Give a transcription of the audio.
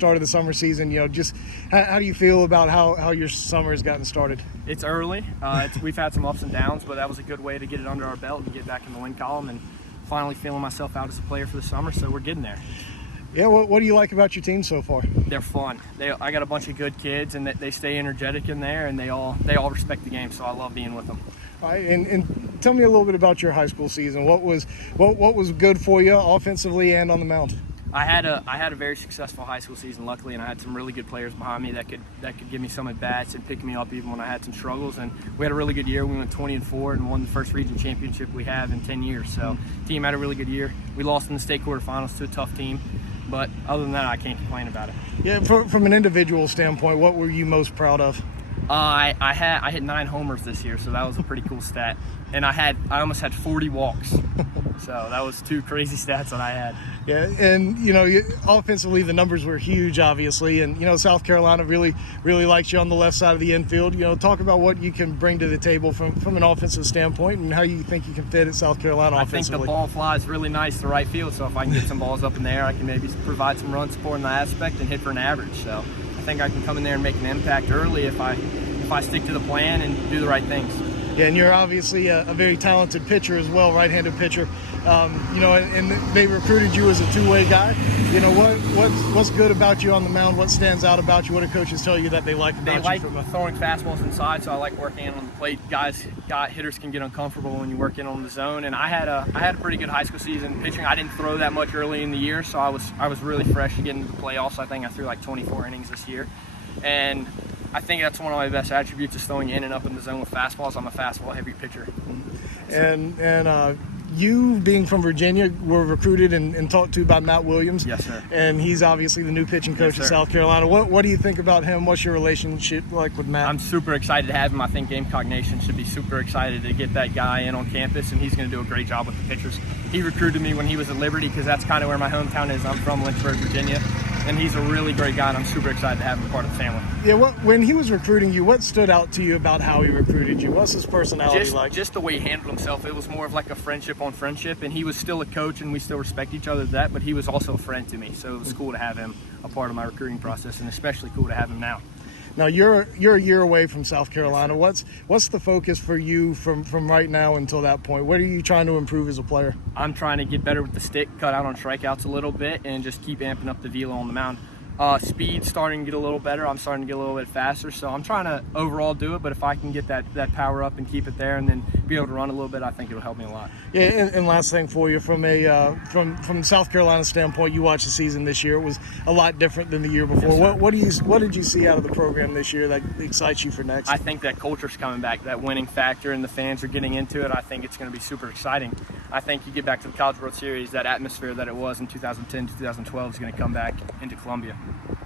Start of the summer season, just how do you feel about how your summer has gotten started? It's early. We've had some ups and downs, but that was a good way to get it under our belt and get back in the win column and finally feeling myself out as a player for the summer, so we're getting there. Yeah, what do you like about your team so far? They're fun. I got a bunch of good kids, and they stay energetic in there, and they all respect the game, so I love being with them. All right, and tell me a little bit about your high school season. What was good for you offensively and on the mound? I had a very successful high school season, luckily, and I had some really good players behind me that could give me some at bats and pick me up even when I had some struggles. And we had a really good year. We went 20-4 and won the first region championship we have in 10 years. So team had a really good year. We lost in the state quarterfinals to a tough team, but other than that, I can't complain about it. Yeah, from an individual standpoint, what were you most proud of? I hit 9 homers this year, so that was a pretty cool stat. And I almost had 40 walks. So that was 2 crazy stats that I had. Yeah, and offensively the numbers were huge, obviously, and South Carolina really likes you on the left side of the infield. Talk about what you can bring to the table from an offensive standpoint and how you think you can fit at South Carolina offensively. I think the ball flies really nice to right field, so if I can get some balls up in the air, I can maybe provide some run support in that aspect and hit for an average. So I think I can come in there and make an impact early if I stick to the plan and do the right things. Yeah, and you're obviously a very talented pitcher as well, right-handed pitcher. And they recruited you as a two-way guy. What's good about you on the mound? What stands out about you? What do coaches tell you that they like about you? They like throwing fastballs inside, so I like working in on the plate. Hitters can get uncomfortable when you work in on the zone, and I had a pretty good high school season pitching. I didn't throw that much early in the year, so I was really fresh to get into the playoffs. I think I threw like 24 innings this year, and I think that's one of my best attributes is throwing in and up in the zone with fastballs. I'm a fastball-heavy pitcher. And you, being from Virginia, were recruited and talked to by Matt Williams. Yes, sir. And he's obviously the new pitching coach at South Carolina. What do you think about him? What's your relationship like with Matt? I'm super excited to have him. I think Gamecock Nation should be super excited to get that guy in on campus, and he's going to do a great job with the pitchers. He recruited me when he was at Liberty because that's kind of where my hometown is. I'm from Lynchburg, Virginia. And he's a really great guy, and I'm super excited to have him part of the family. Yeah, when he was recruiting you, what stood out to you about how he recruited you? What's his personality like? Just the way he handled himself. It was more of like a friendship on friendship, and he was still a coach, and we still respect each other that, but he was also a friend to me. So it was cool to have him a part of my recruiting process, and especially cool to have him now. Now you're a year away from South Carolina. What's the focus for you from right now until that point? What are you trying to improve as a player? I'm trying to get better with the stick, cut out on strikeouts a little bit, and just keep amping up the velo on the mound. Speed starting to get a little better. I'm starting to get a little bit faster, so I'm trying to overall do it, but if I can get that power up and keep it there and then be able to run a little bit, I think it'll help me a lot. Yeah, and last thing for you, from South Carolina standpoint, you watched the season this year. It was a lot different than the year before. Yes, what did you see out of the program this year that excites you for next? I think that culture's coming back, that winning factor, and the fans are getting into it. I think it's going to be super exciting. I think you get back to the College World Series, that atmosphere that it was in 2010, 2012 is going to come back into Columbia.